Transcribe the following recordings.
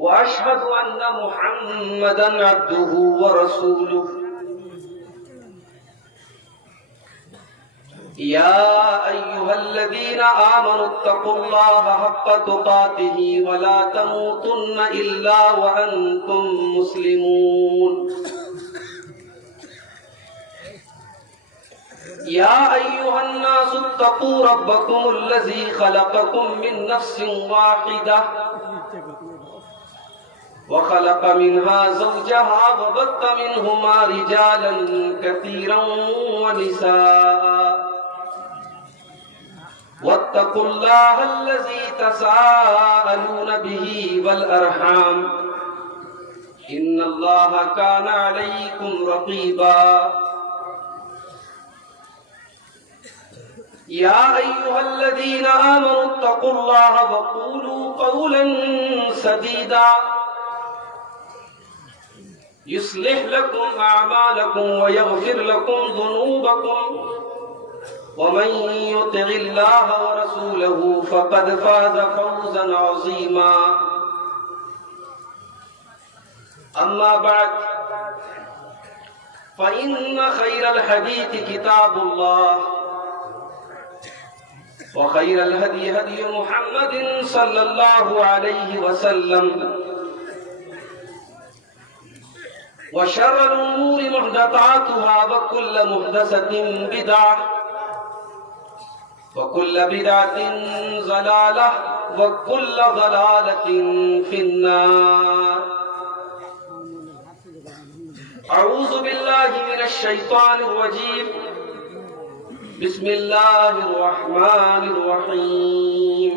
وأشهد أن محمدا عبده ورسوله يا أيها الذين آمنوا اتقوا الله حق تقاته ولا تموتن إلا وأنتم مسلمون يا أيها الناس اتقوا ربكم الذي خلقكم من نفس واحدة وخلق منها زوجها وبث منهما رجالا كثيرا ونساء واتقوا الله الذي تساءلون به والأرحام إن الله كان عليكم رقيبا يا أيها الذين آمنوا اتقوا الله وقولوا قولا سديدا يصلح لكم أعمالكم ويغفر لكم ذنوبكم ومن يطع الله ورسوله فقد فاز فوزا عظيما أما بعد فإن خير الحديث كتاب الله وخير الهدي هدي محمد صلى الله عليه وسلم وشر الأمور محدثاتها وكل محدثة بدعة وكل بدعة ضلالة وكل ضلالة في النار. أعوذ بالله من الشيطان الرجيم. بسم الله الرحمن الرحيم.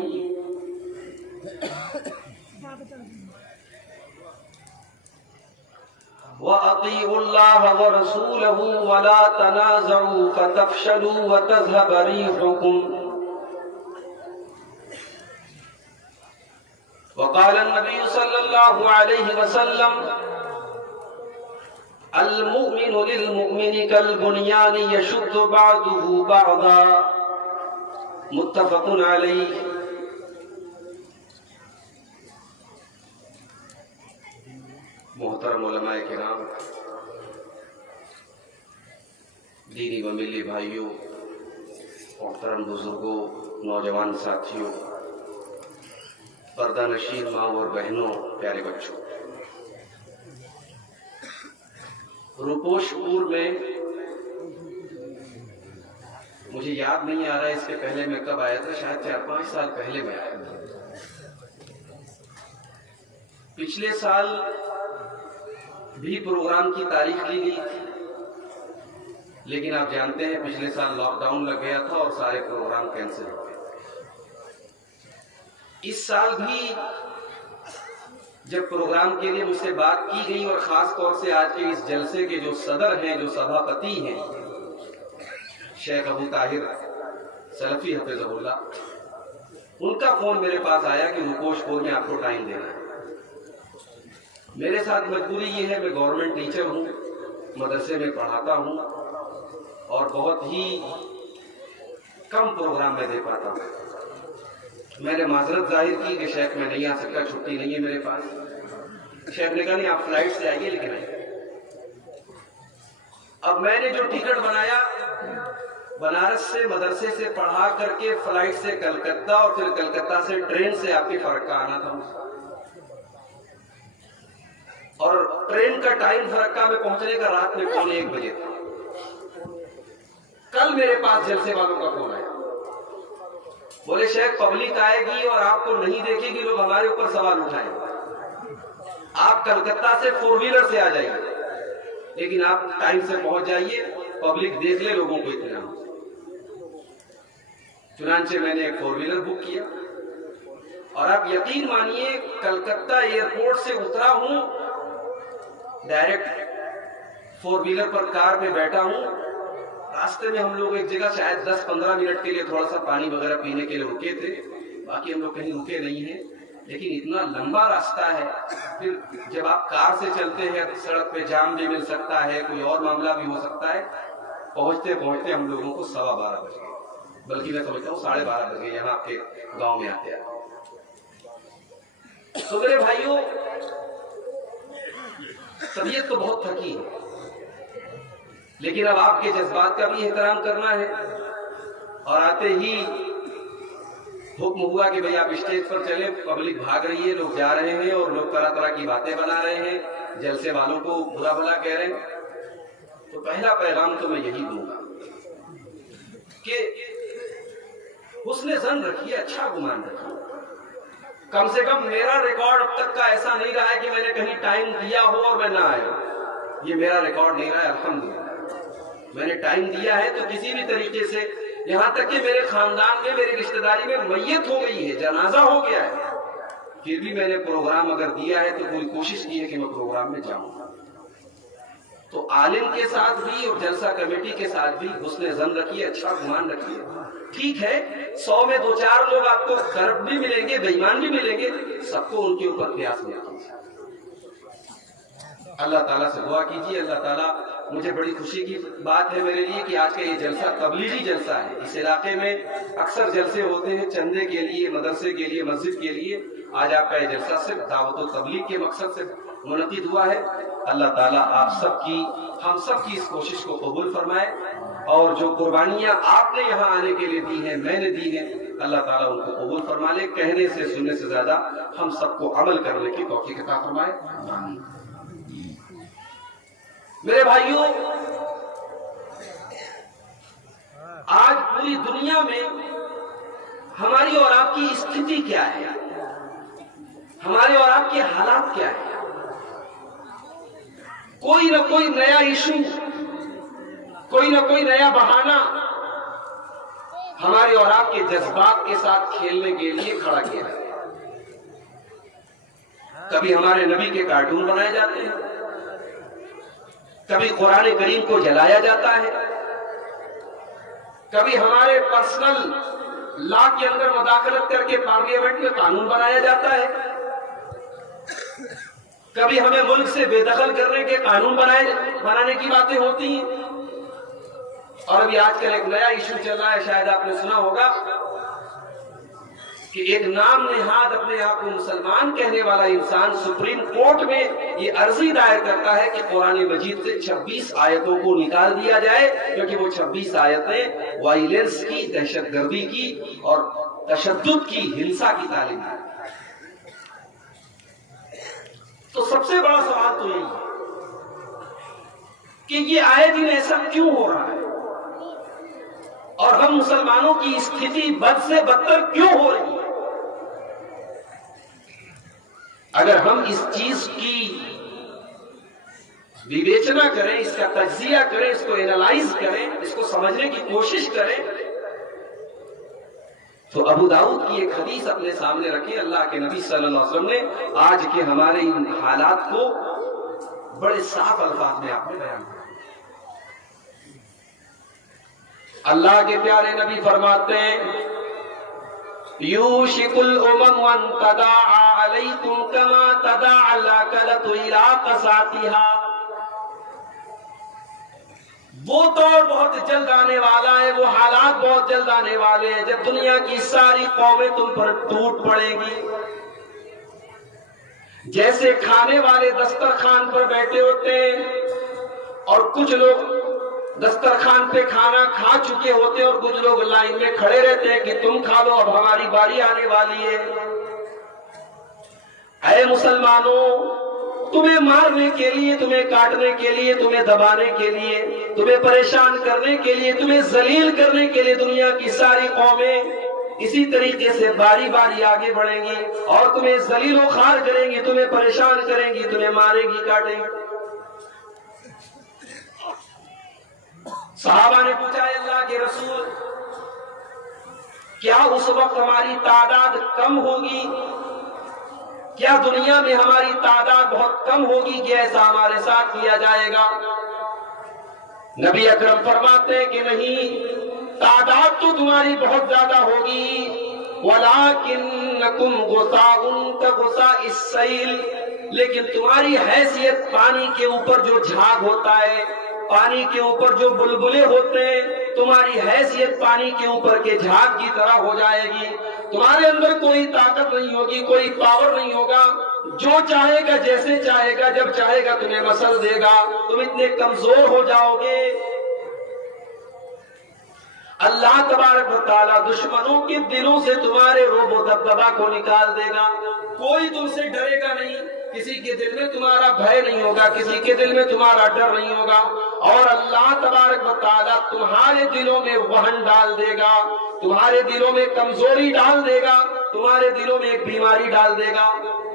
وأطيعوا الله ورسوله ولا تنازعوا فتفشلوا وتذهب ريحكم. وقال النبي صلى الله عليه وسلم المؤمن للمؤمن كالبنيان يشد بعضه بعضا متفق عليه. محترم علماء کرام، دینی و ملی بھائیوں، محترم بزرگوں، نوجوان ساتھیوں، پردہ نشین ماں اور بہنوں، پیارے بچوں، روپوش پور میں مجھے یاد نہیں آ رہا اس کے پہلے میں کب آیا تھا، شاید 4-5 سال پہلے میں آیا تھا. پچھلے سال بھی پروگرام کی تاریخ لی گئی تھی، لیکن آپ جانتے ہیں پچھلے سال لاک ڈاؤن لگ گیا تھا اور سارے پروگرام کینسل ہو گئے. اس سال بھی جب پروگرام کے لیے مجھ سے بات کی گئی، اور خاص طور سے آج کے اس جلسے کے جو صدر ہیں، جو سبھاپتی ہیں، شیخ ابو طاہر سلفی حفظہ اللہ، ان کا فون میرے پاس آیا کہ روپوش پور میں آپ کو ٹائم دینا ہے. میرے ساتھ مجبوری یہ ہے، میں گورنمنٹ ٹیچر ہوں، مدرسے میں پڑھاتا ہوں اور بہت ہی کم پروگرام میں دے پاتا ہوں. میں نے معذرت ظاہر کی کہ شیخ میں نہیں آ سکتا، چھٹی نہیں ہے میرے پاس. شیخ نے کہا نہیں، آپ فلائٹ سے آئیے، لیکن آئیے. اب میں نے جو ٹکٹ بنایا، بنارس سے مدرسے سے پڑھا کر کے فلائٹ سے کلکتہ اور پھر کلکتہ سے ٹرین سے آپ کے فرقہ آنا تھا، اور ٹرین کا ٹائم فرقہ میں پہنچنے کا رات میں 1:15 بجے تھا. کل میرے پاس جلسے والوں کا فون آیا، بولے شیخ پبلک آئے گی اور آپ کو نہیں دیکھے گی، لوگ ہمارے اوپر سوال اٹھائیں گے. آپ کلکتہ سے 4 ویلر سے آ جائیے، لیکن آپ ٹائم سے پہنچ جائیے، پبلک دیکھ لے، لوگوں کو اطمینان. چنانچہ میں نے ایک 4 ویلر بک کیا، اور آپ یقین مانیے کلکتہ ایئرپورٹ سے اترا ہوں، ڈائریکٹ 4 ویلر پر کار میں بیٹھا ہوں. راستے میں ہم لوگ ایک جگہ شاید 10-15 منٹ کے لیے تھوڑا سا پانی وغیرہ پینے کے لیے رکے تھے، باقی ہم لوگ کہیں رکے نہیں ہیں. لیکن اتنا لمبا راستہ ہے، پھر جب آپ کار سے چلتے ہیں تو سڑک پہ جام بھی مل سکتا ہے، کوئی اور معاملہ بھی ہو سکتا ہے. پہنچتے پہنچتے ہم لوگوں کو 12:15 بج گئے، بلکہ میں سمجھتا ہوں 12:30 بج گئے یہاں آپ کے گاؤں میں آتے آتے. تو میرے بھائیوں، طبیعت تو بہت تھکی ہے، لیکن اب آپ کے جذبات کا بھی احترام کرنا ہے۔ اور آتے ہی حکم ہوا کہ بھئی آپ اسٹیج پر چلیں، پبلک بھاگ رہی ہے، لوگ جا رہے ہیں اور لوگ طرح طرح کی باتیں بنا رہے ہیں، جلسے والوں کو برا بھلا کہہ رہے ہیں۔ تو پہلا پیغام تو میں یہی دوں گا کہ حسن ظن رکھیے، اچھا گمان رکھیے۔ کم سے کم میرا ریکارڈ اب تک کا ایسا نہیں رہا ہے کہ میں نے کہیں ٹائم دیا ہو اور میں نہ آیا، یہ میرا ریکارڈ نہیں رہا ہے، الحمدللہ۔ میں نے ٹائم دیا ہے تو کسی بھی طریقے سے، یہاں تک کہ میرے خاندان میں، میری رشتہ داری میں میت ہو گئی ہے، جنازہ ہو گیا ہے، پھر بھی میں نے پروگرام اگر دیا ہے تو پوری کوشش کی ہے کہ میں پروگرام میں جاؤں۔ تو عالم کے ساتھ بھی اور جلسہ کمیٹی کے ساتھ بھی حسن ظن رکھیے، اچھا گمان رکھیے۔ ٹھیک ہے 100 میں 2-4 لوگ آپ کو کرپٹ بھی ملیں گے، بے ایمان بھی ملیں گے، سب کو ان کے اوپر قیاس نہیں کیجیے۔ اللہ تعالیٰ سے دعا کیجیے۔ اللہ تعالیٰ، مجھے بڑی خوشی کی بات ہے میرے لیے کہ آج کا یہ جلسہ تبلیغی جلسہ ہے۔ اس علاقے میں اکثر جلسے ہوتے ہیں چندے کے لیے، مدرسے کے لیے، مسجد کے لیے، آج آپ کا یہ جلسہ صرف دعوت و تبلیغ کے مقصد سے منعقد ہوا ہے۔ اللہ تعالیٰ آپ سب کی، ہم سب کی اس کوشش کو قبول فرمائے، اور جو قربانیاں آپ نے یہاں آنے کے لیے دی ہیں، میں نے دی ہیں، اللہ تعالیٰ ان کو قبول فرما لے۔ کہنے سے سننے سے زیادہ ہم سب کو عمل کرنے کی توفیق عطا فرمائے۔ آمین۔ میرے بھائیوں، آج پوری دنیا میں ہماری اور آپ کی استھتی کیا ہے، ہمارے اور آپ کے حالات کیا ہیں؟ کوئی نہ کوئی نیا ایشو، کوئی نہ کوئی نیا بہانہ ہمارے اور آپ کے جذبات کے ساتھ کھیلنے کے لیے کھڑا کیا ہے۔ کبھی ہمارے نبی کے کارٹون بنائے جاتے ہیں، کبھی قرآن کریم کو جلایا جاتا ہے، کبھی ہمارے پرسنل لا کے اندر مداخلت کر کے پارلیمنٹ میں قانون بنایا جاتا ہے، کبھی ہمیں ملک سے بے دخل کرنے کے قانون بنانے کی باتیں ہوتی ہیں۔ اور ابھی آج کل ایک نیا ایشو چل رہا ہے، شاید آپ نے سنا ہوگا کہ ایک نام نہاد اپنے آپ کو مسلمان کہنے والا انسان سپریم کورٹ میں یہ عرضی دائر کرتا ہے کہ قرآن مجید سے 26 آیتوں کو نکال دیا جائے، کیونکہ وہ 26 آیتیں وائلنس کی، دہشت گردی کی اور تشدد کی، ہنسا کی تعلیم ہے۔ تو سب سے بڑا سوال تو یہی ہے کہ یہ آئے دن ایسا کیوں ہو رہا ہے، اور ہم مسلمانوں کی استھتی بد سے بدتر کیوں ہو رہی ہے؟ اگر ہم اس چیز کی ویویچنا کریں، اس کا تجزیہ کریں، اس کو اینالائز کریں، اس کو سمجھنے کی کوشش کریں، تو ابو داؤد کی ایک حدیث اپنے سامنے رکھیں۔ اللہ کے نبی صلی اللہ علیہ وسلم نے آج کے ہمارے ان حالات کو بڑے صاف الفاظ میں آپ نے بیان کیا۔ اللہ کے پیارے نبی فرماتے ہیں، یوشک الامم ان تداعى علیکم کما تداعى الاکلۃ الی قصاتها۔ وہ دور بہت جلد آنے والا ہے، وہ حالات بہت جلد آنے والے ہیں جب دنیا کی ساری قومیں تم پر ٹوٹ پڑیں گی۔ جیسے کھانے والے دسترخوان پر بیٹھے ہوتے ہیں اور کچھ لوگ دسترخوان پہ کھانا کھا چکے ہوتے ہیں اور کچھ لوگ لائن میں کھڑے رہتے ہیں کہ تم کھا لو، اب ہماری باری آنے والی ہے۔ اے مسلمانوں، تمہیں مارنے کے لیے، تمہیں کاٹنے کے لیے، تمہیں دبانے کے لیے، تمہیں پریشان کرنے کے لیے، تمہیں ذلیل کرنے کے لیے دنیا کی ساری قومیں اسی طریقے سے باری باری آگے بڑھیں گی اور تمہیں ذلیل و خوار کریں گی، تمہیں پریشان کریں گی، تمہیں مارے گی، کاٹیں گی۔ صحابہ نے پوچھا، اللہ کے رسول، کیا اس وقت ہماری تعداد کم ہوگی؟ کیا دنیا میں ہماری تعداد بہت کم ہوگی کہ ایسا ہمارے ساتھ کیا جائے گا؟ نبی اکرم فرماتے ہیں کہ نہیں، تعداد تو تمہاری بہت زیادہ ہوگی، وَلَٰكِنَّكُمْ غُثَاءٌ كَغُثَاءِ السَّيْلِ، لیکن تمہاری حیثیت پانی کے اوپر جو جھاگ ہوتا ہے، پانی کے اوپر جو بلبلے ہوتے ہیں، تمہاری حیثیت پانی کے اوپر کے جھاگ کی طرح ہو جائے گی۔ تمہارے اندر کوئی طاقت نہیں ہوگی، کوئی پاور نہیں ہوگا، جو چاہے گا جیسے چاہے گا جب چاہے گا تمہیں مسل دے گا، تم اتنے کمزور ہو جاؤ گے۔ اللہ تبارک و تعالیٰ دشمنوں کے دلوں سے تمہارے رعب و دبدبا کو نکال دے گا، کوئی تم سے ڈرے گا نہیں، کسی کے دل میں تمہارا بھے نہیں ہوگا، کسی کے دل میں تمہارا ڈر نہیں ہوگا، اور اللہ تبارک و تعالیٰ تمہارے دلوں میں وہن ڈال دے گا، تمہارے دلوں میں کمزوری ڈال دے گا، تمہارے دلوں میں ایک بیماری ڈال دے گا۔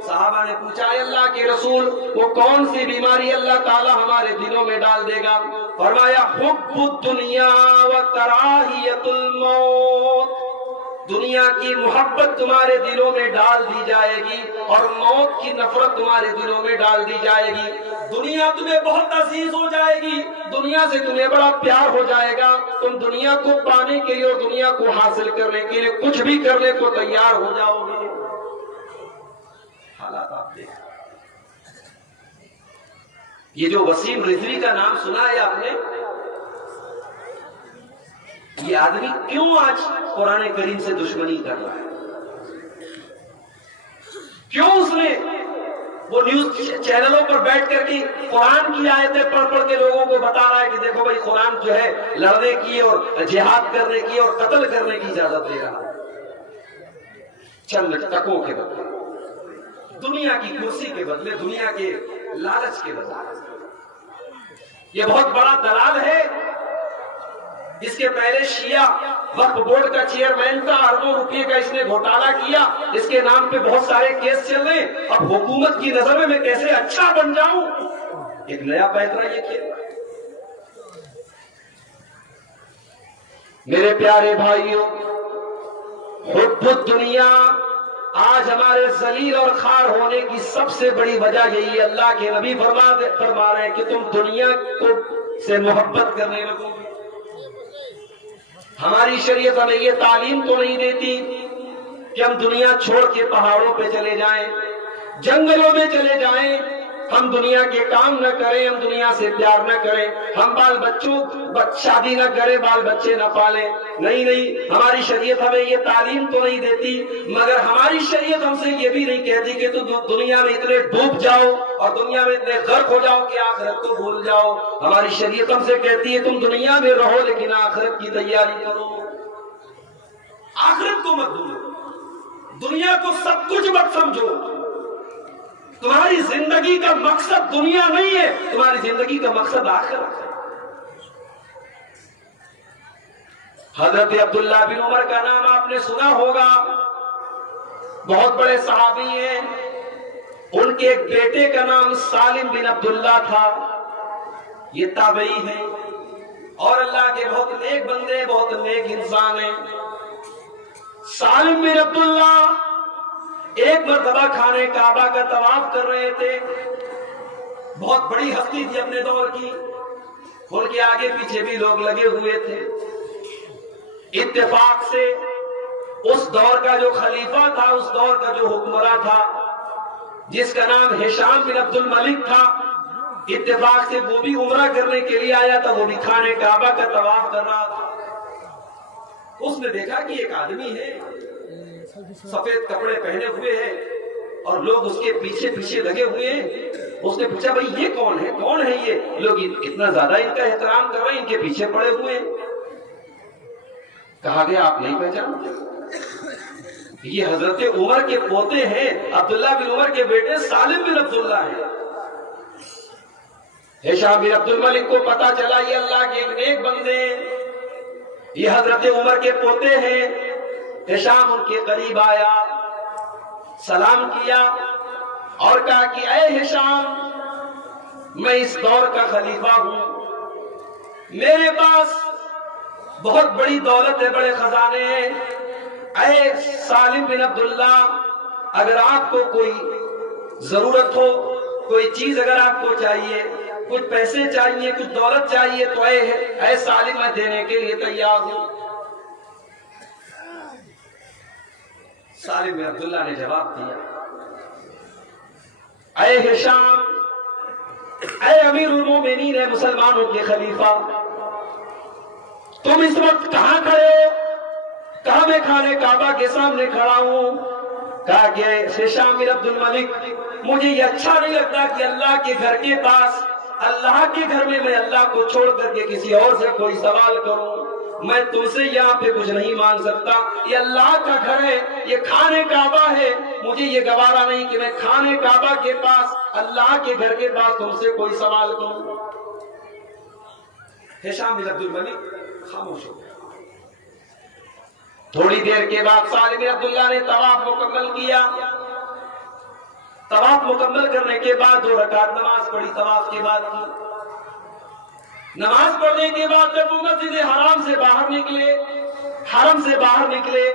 صحابہ نے پوچھا اے اللہ کے رسول وہ کون سی بیماری اللہ تعالیٰ ہمارے دلوں میں ڈال دے گا؟ فرمایا حب الدنیا و کراہیت الموت، دنیا کی محبت تمہارے دلوں میں ڈال دی جائے گی اور موت کی نفرت تمہارے دلوں میں ڈال دی جائے گی۔ دنیا تمہیں بہت عزیز ہو جائے گی، دنیا سے تمہیں بڑا پیار ہو جائے گا، تم دنیا کو پانے کے لیے اور دنیا کو حاصل کرنے کے لیے کچھ بھی کرنے کو تیار ہو جاؤ گے۔ حالات آپ دیکھ، یہ جو وسیم رضوی کا نام سنا ہے آپ نے، یہ آدمی کیوں آج قرآن کریم سے دشمنی کر رہا ہے؟ کیوں اس نے وہ نیوز چینلوں پر بیٹھ کر کے قرآن کی آیتیں پڑھ پڑھ کے لوگوں کو بتا رہا ہے کہ دیکھو بھائی قرآن جو ہے لڑنے کی اور جہاد کرنے کی اور قتل کرنے کی اجازت دے رہا ہے، چند ٹکوں کے بدلے، دنیا کی کرسی کے بدلے، دنیا کے لالچ کے بدلے۔ یہ بہت بڑا دلال ہے۔ اس کے پہلے شیعہ وقف بورڈ کا چیئرمین تھا، اربوں روپے کا اس نے گھوٹالہ کیا، اس کے نام پہ بہت سارے کیس چل رہے ہیں۔ اب حکومت کی نظر میں کیسے اچھا بن جاؤں، ایک نیا پیترا یہ کیا۔ میرے پیارے بھائیوں، حب الدنیا آج ہمارے ذلیل اور خوار ہونے کی سب سے بڑی وجہ یہی ہے۔ اللہ کے نبی فرما رہے ہیں کہ تم دنیا کو سے محبت کرنے لگو۔ ہماری شریعت ہمیں یہ تعلیم تو نہیں دیتی کہ ہم دنیا چھوڑ کے پہاڑوں پہ چلے جائیں، جنگلوں میں چلے جائیں، ہم دنیا کے کام نہ کریں، ہم دنیا سے پیار نہ کریں، ہم بال بچوں شادی نہ کریں، بال بچے نہ پالیں۔ نہیں، ہماری شریعت ہمیں یہ تعلیم تو نہیں دیتی، مگر ہماری شریعت ہم سے یہ بھی نہیں کہتی کہ تم دنیا میں اتنے ڈوب جاؤ اور دنیا میں اتنے غرق ہو جاؤ کہ آخرت کو بھول جاؤ۔ ہماری شریعت ہم سے کہتی ہے تم دنیا میں رہو لیکن آخرت کی تیاری کرو، آخرت کو مت بھولو، دنیا کو سب کچھ مت سمجھو۔ تمہاری زندگی کا مقصد دنیا نہیں ہے، تمہاری زندگی کا مقصد آخرت ہے۔ حضرت عبداللہ بن عمر کا نام آپ نے سنا ہوگا، بہت بڑے صحابی ہیں۔ ان کے ایک بیٹے کا نام سالم بن عبداللہ تھا، یہ تابعی ہیں اور اللہ کے بہت نیک بندے، بہت نیک انسان ہیں۔ سالم بن عبداللہ ایک مرتبہ خانے کعبہ کا طواف کر رہے تھے، بہت بڑی ہستی تھی اپنے دور کی، ان کے آگے پیچھے بھی لوگ لگے ہوئے تھے۔ اتفاق سے اس دور کا جو خلیفہ تھا، اس دور کا جو حکمراں تھا، جس کا نام ہشام بن عبد الملک تھا، اتفاق سے وہ بھی عمرہ کرنے کے لیے آیا تھا، وہ بھی خانے کعبہ کا طواف کر رہا تھا۔ اس نے دیکھا کہ ایک آدمی ہے، سفید کپڑے پہنے ہوئے ہیں اور لوگ اس کے پیچھے پیچھے لگے ہوئے ہیں۔ اس نے پوچھا بھائی یہ کون ہے، کون ہے یہ لوگ اتنا زیادہ ان کا احترام کر رہے ہیں، ان کے پیچھے پڑے ہوئے ہیں؟ کہا گیا آپ نہیں پہچانتے، یہ حضرت عمر کے پوتے ہیں، عبداللہ بن عمر کے بیٹے سالم بن عبداللہ ہیں۔ ہشام بن عبد الملک کو پتا چلا یہ اللہ کے ایک نیک بندے ہیں، یہ حضرت عمر کے پوتے ہیں۔ ہشام ان کے قریب آیا، سلام کیا اور کہا کہ اے ہشام، میں اس دور کا خلیفہ ہوں، میرے پاس بہت بڑی دولت ہے، بڑے خزانے ہیں۔ اے سالم بن عبداللہ، اگر آپ کو کوئی ضرورت ہو، کوئی چیز اگر آپ کو چاہیے، کچھ پیسے چاہیے، کچھ دولت چاہیے تو اے سالم میں دینے کے لیے تیار ہوں۔ سالم بن عبداللہ نے جواب دیا، اے ہشام، اے امیر المومنین، اے مسلمانوں کے خلیفہ، تم اس وقت کہاں کھڑے ہو؟ کہاں میں خانے کعبہ کے سامنے کھڑا ہوں۔ کہا کہ ہشام بن عبد الملک مجھے یہ اچھا نہیں لگتا کہ اللہ کے گھر کے پاس، اللہ کے گھر میں اللہ کو چھوڑ کر کے کسی اور سے کوئی سوال کروں، میں تم سے یہاں پہ کچھ نہیں مانگ سکتا، یہ اللہ کا گھر ہے، یہ خانہ کعبہ ہے، مجھے یہ گوارا نہیں کہ میں خانہ کعبہ کے پاس، اللہ کے گھر کے پاس تم سے کوئی سوال کروں۔ ہشام بن عبد الملک خاموش ہو گیا۔ تھوڑی دیر کے بعد سالم بن عبداللہ نے طواف مکمل کیا۔ طواف مکمل کرنے کے بعد 2 رکعت نماز پڑھی، طواف کے بعد کی نماز پڑھنے کے بعد جب وہ مسجد حرام سے باہر نکلے، حرم سے باہر نکلے،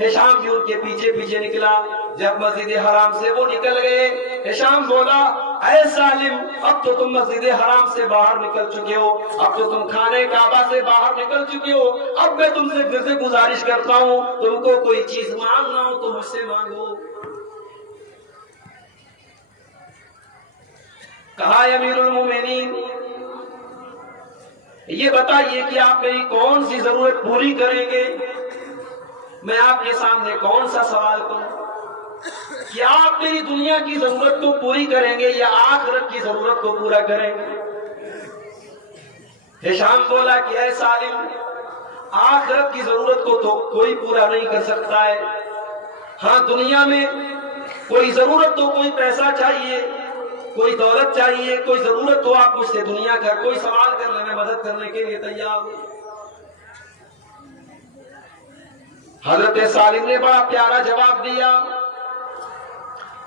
ہشام بھی ان کے پیچھے پیچھے نکلا۔ جب مسجد حرام سے وہ نکل گئے، ہشام بولا اے سالم، اب تو تم مسجد حرام سے باہر نکل چکے ہو، اب تو تم خانہ کعبہ سے باہر نکل چکے ہو، اب میں تم سے پھر سے گزارش کرتا ہوں، تم کو کوئی چیز مانگنا ہو تو مجھ سے مانگو۔ کہا امیر المومنین یہ بتائیے کہ آپ میری کون سی ضرورت پوری کریں گے؟ میں آپ کے سامنے کون سا سوال کروں؟ کیا آپ میری دنیا کی ضرورت کو پوری کریں گے یا آخرت کی ضرورت کو پورا کریں گے؟ ہشام بولا کہ اے سالم، آخرت کی ضرورت کو تو کوئی پورا نہیں کر سکتا ہے، ہاں دنیا میں کوئی ضرورت تو، کوئی پیسہ چاہیے، کوئی دولت چاہیے، کوئی ضرورت تو آپ مجھ سے دنیا کا کوئی سوال کر لیں، میں مدد کرنے کے لیے تیار ہوں۔ حضرت سالم نے بڑا پیارا جواب دیا،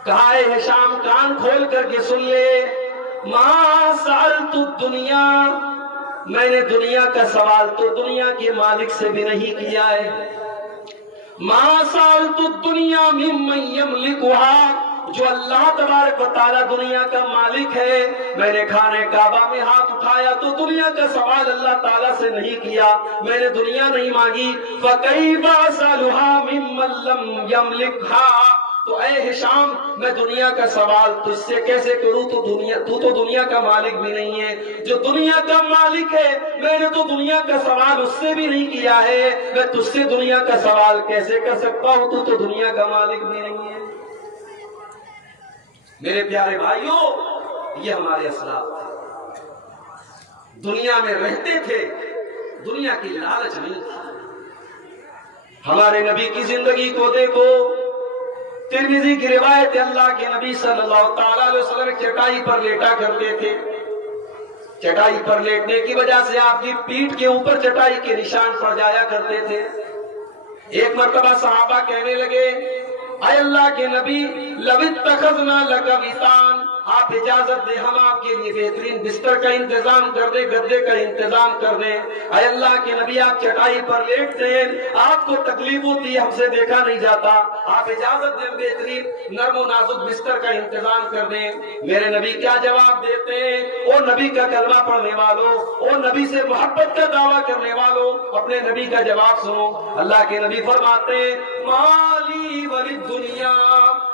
کہا اے ہشام کان کھول کر کے سن لے، ما سألت الدنیا، میں نے دنیا کا سوال تو دنیا کے مالک سے بھی نہیں کیا ہے، ما سألت الدنیا ممن یملکها، جو اللہ تبارک و تعالیٰ دنیا کا مالک ہے، میں نے خانہ کعبہ میں ہاتھ اٹھایا تو دنیا کا سوال اللہ تعالیٰ سے نہیں کیا، میں نے دنیا نہیں مانگی، فَكَيْفَ أَسْأَلُهَا مِمَّن لَّمْ يَمْلِكْهَا، تو اے ہشام میں دنیا کا سوال تجھ سے کیسے کروں؟ تو تو دنیا کا مالک بھی نہیں ہے، جو دنیا کا مالک ہے میں نے تو دنیا کا سوال اس سے بھی نہیں کیا ہے، میں تجھ سے دنیا کا سوال کیسے کر سکتا ہوں؟ تو دنیا کا مالک بھی نہیں ہے۔ میرے پیارے بھائیوں، یہ ہمارے اسلاف تھے، دنیا میں رہتے تھے، دنیا کی لالچ نہیں تھی۔ ہمارے نبی کی زندگی کو دیکھو، ترمذی کی روایت، اللہ کے نبی صلی اللہ تعالیٰ علیہ وسلم چٹائی پر لیٹا کرتے تھے، چٹائی پر لیٹنے کی وجہ سے آپ کی پیٹھ کے اوپر چٹائی کے نشان پڑ جایا کرتے تھے۔ ایک مرتبہ صحابہ کہنے لگے اے اللہ کے نبی لو اتخذنا لک وطان، آپ اجازت دیں ہم آپ کے لیے بہترین بستر کا انتظام کر دیں، گدے کا انتظام کر دیں۔ اے اللہ کے نبی آپ چٹائی پر لیٹتے ہیں، آپ کو تکلیف ہوتی ہے، ہم سے دیکھا نہیں جاتا، آپ اجازت دیں بہترین نرم و نازک بستر کا انتظام کر دیں۔ میرے نبی کیا جواب دیتے ہیں؟ او نبی کا کلمہ پڑھنے والوں، او نبی سے محبت کا دعویٰ کرنے والوں، اپنے نبی کا جواب سنو۔ اللہ کے نبی فرماتے ہیں مالی وللدنیا،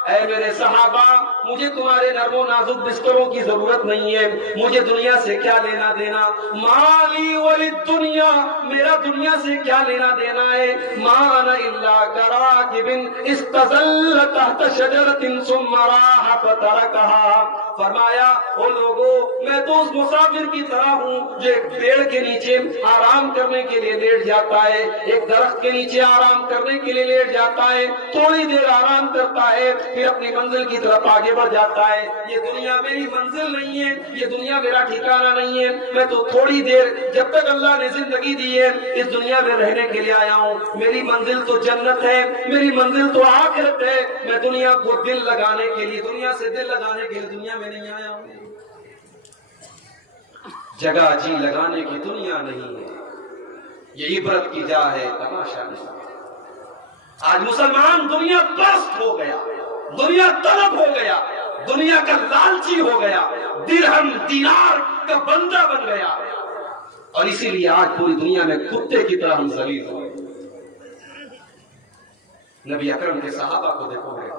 اے میرے صحابہ مجھے تمہارے نرم و نازک بستروں کی ضرورت نہیں ہے، مجھے دنیا سے کیا لینا دینا، مالی وللدنیا، میرا دنیا سے کیا لینا دینا ہے، ما انا الا کراکب استظل تحت شجرۃ ثم راح فترکها، فرمایا او لوگوں میں تو اس مسافر کی طرح ہوں جو ایک پیڑ کے نیچے آرام کرنے کے لیے لیٹ جاتا ہے، ایک درخت کے نیچے آرام کرنے کے لیے لیٹ جاتا ہے، تھوڑی دیر آرام کرتا ہے پھر اپنی منزل کی طرف آگے بڑھ جاتا ہے۔ یہ دنیا میری منزل نہیں ہے، یہ دنیا میرا ٹھکانہ نہیں ہے، میں تو تھوڑی دیر جب تک اللہ نے زندگی دی ہے اس دنیا میں رہنے کے لیے آیا ہوں، میری منزل تو جنت ہے، میری منزل تو آخرت ہے، میں دنیا کو دل لگانے کے لیے، دنیا سے دل لگانے کے لیے دنیا میں نہیں آیا ہوں۔ جگہ جی لگانے کی دنیا نہیں ہے، یہ عبرت کی جا ہے، تماشا نہیں۔ آج مسلمان دنیا پرست ہو گیا، دنیا طلب ہو گیا، دنیا کا لالچی ہو گیا، درہم دینار کا بندہ بن گیا، اور اسی لیے آج پوری دنیا میں کتے کی طرح ہم ذلیل ہو گئے۔ نبی اکرم کے صحابہ کو دیکھو گے،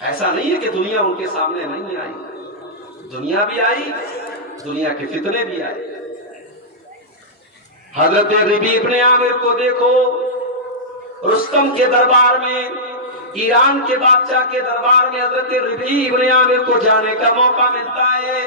ایسا نہیں ہے کہ دنیا ان کے سامنے نہیں آئی، دنیا بھی آئی، دنیا کے فتنے بھی آئے۔ حضرت ربیع ابن عامر کو دیکھو، رستم کے دربار میں ایران کے بادشاہ کے دربار میں حضرت ربیع ابن عامر کو جانے کا موقع ملتا ہے.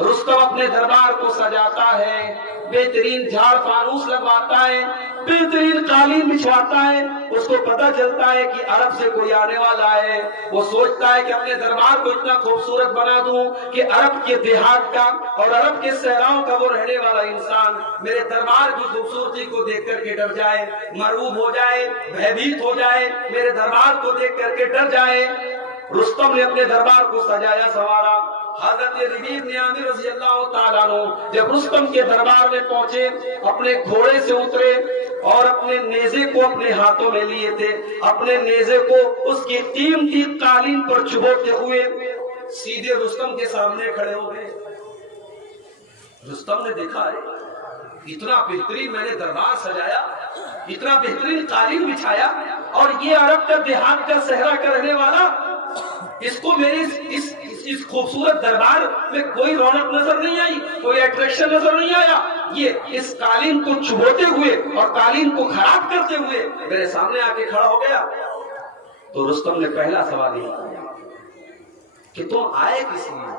رستم اپنے دربار کو سجاتا ہے، بہترین جھاڑ فانوس لگواتا ہے، بہترین قالین بچھواتا ہے. اس کو پتہ چلتا ہے کہ عرب سے کوئی آنے والا ہے. وہ سوچتا ہے کہ اپنے دربار کو اتنا خوبصورت بنا دوں کہ عرب کے دیہات کا اور عرب کے صحراؤں کا وہ رہنے والا انسان میرے دربار کی خوبصورتی کو دیکھ کر کے ڈر جائے، مرعوب ہو جائے، بھیبھیت ہو جائے، میرے دربار کو دیکھ کر کے ڈر جائے. رستم نے اپنے دربار کو سجایا سوارا. حضرت ربیع بن عامر رضی اللہ تعالیٰ عنہ جب رستم کے دربار میں پہنچے، اپنے گھوڑے سے اترے اور اپنے نیزے کو اپنے ہاتھوں میں لیے تھے. اپنے نیزے کو اس کی قیمتی قالین پر چبوتے ہوئے سیدھے رستم کے سامنے کھڑے ہو گئے. رستم نے دیکھا ہے اتنا بہترین میں نے دربار سجایا، اتنا بہترین قالین بچھایا، اور یہ عرب کا دیہات کا صحرا کا رہنے والا، اس کو میرے اس خوبصورت دربار میں کوئی رونق نظر نہیں آئی، کوئی اٹریکشن نظر نہیں آیا. یہ اس قالین کو چبوتے ہوئے اور قالین کو خراب کرتے ہوئے میرے سامنے آ کے کھڑا ہو گیا. تو رستم نے پہلا سوال یہ کیا کہ تم آئے کس لیے؟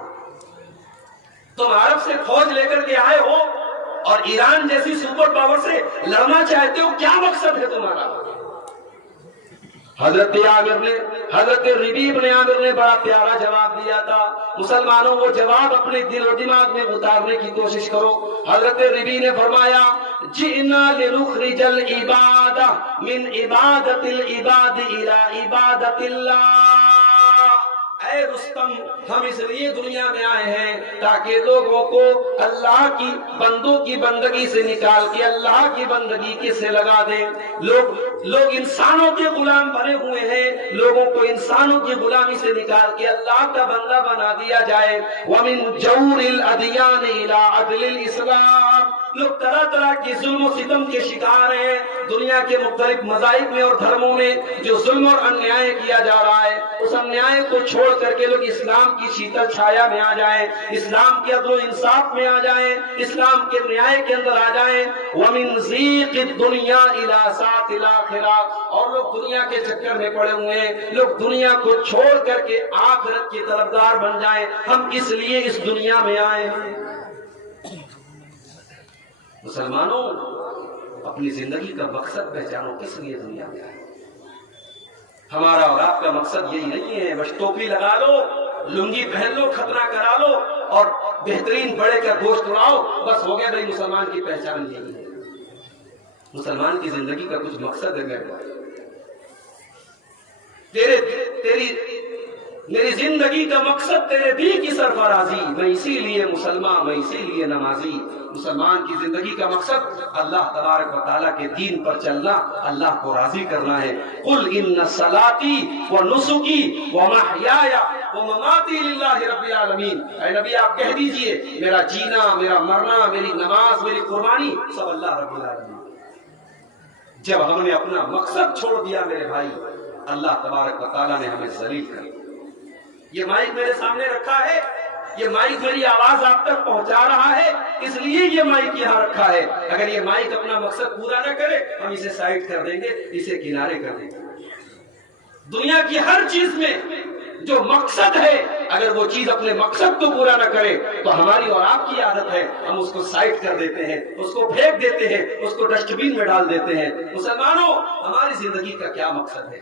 تم عرب سے فوج لے کر کے آئے ہو اور ایران جیسی سپر پاور سے لڑنا چاہتے ہو، کیا مقصد ہے تمہارا؟ حضرت ربیع بن عامر نے بڑا پیارا جواب دیا تھا. مسلمانوں وہ جواب اپنے دل و دماغ میں اتارنے کی کوشش کرو. حضرت ربیع نے فرمایا جئنا لنخرج العباد من عبادت العباد الى عبادت اللہ. اے رستم، ہم اس لیے دنیا میں آئے ہیں تاکہ لوگوں کو اللہ کی بندوں کی بندگی سے نکال کے اللہ کی بندگی کے سے لگا دیں. لوگ انسانوں کے غلام بنے ہوئے ہیں، لوگوں کو انسانوں کی غلامی سے نکال کے اللہ کا بندہ بنا دیا جائے. وَمِن جَوْرِ الْأَدْيَانِ إِلَىٰ عَدْلِ الْإِسْلَامِ. لوگ طرح طرح کی ظلم و ستم کے شکار ہیں. دنیا کے مختلف مذاہب میں اور دھرموں میں جو ظلم اور انیائے کیا جا رہا ہے، اس انیائے کو چھوڑ کر کے لوگ اسلام کی شیتل چھایا میں آ جائیں، اسلام کے عدل و انصاف میں آ جائیں، اسلام کے نیائے کے اندر آ جائیں. وَمِن ضِيقِ الدُّنْيَا إِلَىٰ سَعَةِ الْآخِرَةِ. اور لوگ دنیا کے چکر میں پڑے ہوئے ہیں، لوگ دنیا کو چھوڑ کر کے آخرت کے طلبگار بن جائیں. ہم اس لیے اس دنیا میں آئے ہیں. مسلمانوں، اپنی زندگی کا مقصد پہچانو، کس لیے دنیا میں آئے. ہمارا اور آپ کا مقصد یہی نہیں ہے بس ٹوپی لگا لو، لنگی پہن لو، ختنہ کرا لو اور بہترین بڑے کا گوشت اڑاؤ، بس ہو گیا بھائی مسلمان کی پہچان یہی ہے. مسلمان کی زندگی کا کچھ مقصد ہے. میری زندگی کا مقصد تیرے دین کی سرفرازی. میں اسی لیے مسلمان، میں اسی لیے نمازی. مسلمان کی زندگی کا مقصد اللہ تبارک و تعالیٰ کے دین پر چلنا، اللہ کو راضی کرنا ہے. قل ان صلاتی و نسکی و محیای و مماتی للہ رب العالمین. اے نبی آپ کہہ دیجئے میرا جینا، میرا مرنا، میری نماز، میری قربانی سب اللہ رب العالمین. جب ہم نے اپنا مقصد چھوڑ دیا میرے بھائی، اللہ تبارک و تعالیٰ نے ہمیں ذلیل کر دیا. یہ مائک میرے سامنے رکھا ہے، یہ مائک میری آواز آپ تک پہنچا رہا ہے، اس لیے یہ مائک یہاں رکھا ہے. اگر یہ مائک اپنا مقصد پورا نہ کرے ہم اسے سائڈ کر دیں گے، اسے کنارے کر دیں گے. دنیا کی ہر چیز میں جو مقصد ہے، اگر وہ چیز اپنے مقصد کو پورا نہ کرے تو ہماری اور آپ کی عادت ہے ہم اس کو سائڈ کر دیتے ہیں، اس کو پھینک دیتے ہیں، اس کو ڈسٹ بین میں ڈال دیتے ہیں. مسلمانوں، ہماری زندگی کا کیا مقصد ہے؟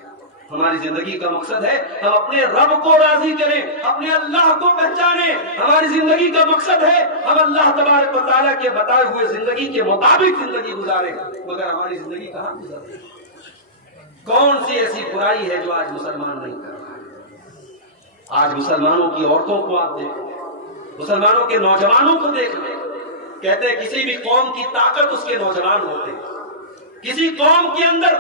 ہماری زندگی کا مقصد ہے ہم اپنے رب کو راضی کریں، اپنے اللہ کو پہچانیں. ہماری زندگی کا مقصد ہے ہم اللہ تبارک و تعالیٰ کے بتائے ہوئے زندگی کے مطابق زندگی گزاریں. مگر ہماری زندگی کہاں گزر رہی ہے؟ کون سی ایسی برائی ہے جو آج مسلمان نہیں کر رہا ہے؟ آج مسلمانوں کی عورتوں کو آپ دیکھیں، مسلمانوں کے نوجوانوں کو دیکھ لیں. کہتے ہیں کسی بھی قوم کی طاقت اس کے نوجوان ہوتے ہیں. کسی قوم کے اندر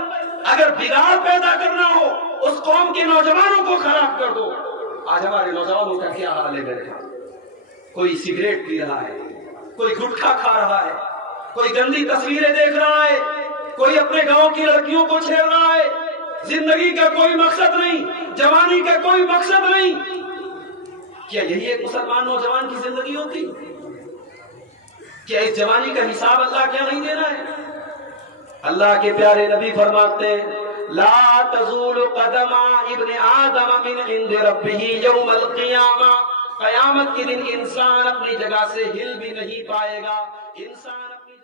اگر بگاڑ پیدا کرنا ہو اس قوم کے نوجوانوں کو خراب کر دو. آج ہمارے نوجوانوں کا کیا حال ہے میرے بھائی؟ کوئی سگریٹ پی رہا ہے، کوئی گٹکھا کھا رہا ہے، کوئی گندی تصویریں دیکھ رہا ہے، کوئی اپنے گاؤں کی لڑکیوں کو چھیڑ رہا ہے. زندگی کا کوئی مقصد نہیں، جوانی کا کوئی مقصد نہیں. کیا یہی ایک مسلمان نوجوان کی زندگی ہوتی؟ کیا اس جوانی کا حساب اللہ کیا نہیں دینا ہے؟ اللہ کے پیارے نبی فرماتے ہیں لا تزول قدم ابن آدم من عند ربه یوم القیامہ، قیامت کے دن انسان اپنی جگہ سے ہل بھی نہیں پائے گا، انسان اپنی